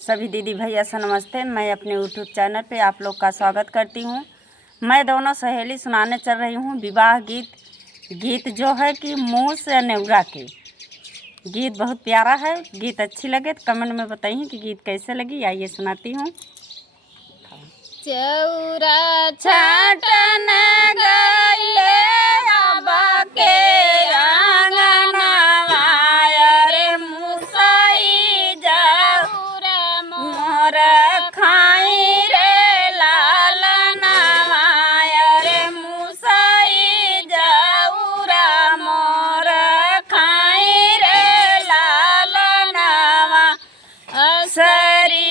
सभी दीदी भैया से नमस्ते। मैं अपने यूट्यूब चैनल पे आप लोग का स्वागत करती हूँ। मैं दोनों सहेली सुनाने चल रही हूँ विवाह गीत जो है कि मुँह से नेउरा के। गीत बहुत प्यारा है। गीत अच्छी लगे तो कमेंट में बताइए कि गीत कैसे लगी। आइए सुनाती हूँ। चौरा छाटन गइले आबा के आंगनवा रे मुसई जौरा मोर खाई रे लालनवा रे मुसई जौरा मोर खाई रे लालनवा असरी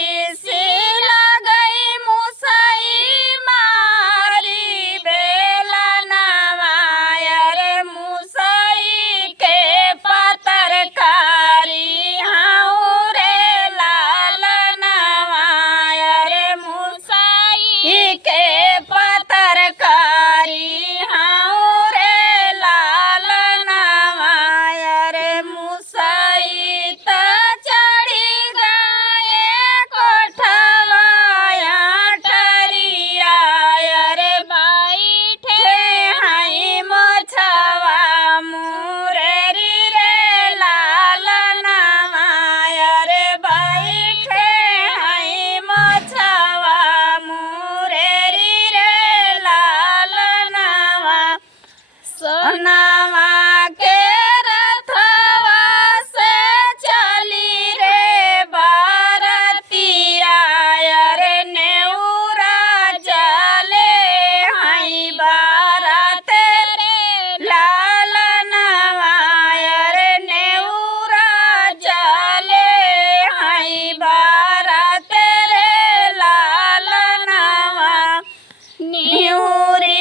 सोनावा के रथवा से चली रे बारतिया रे नेउरा चले हई बारात रे लालनवा रे नेउरा चले हई बारात रे लालनवा निहुरी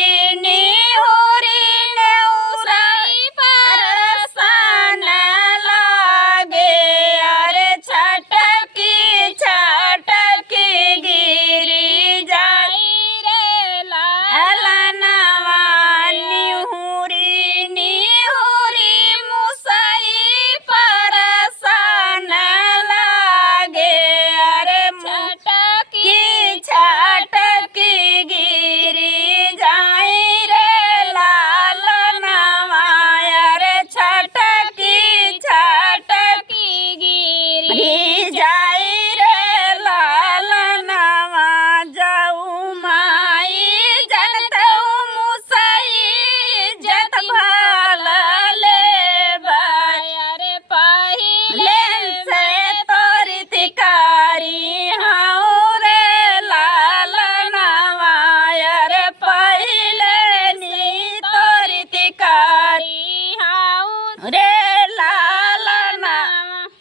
रे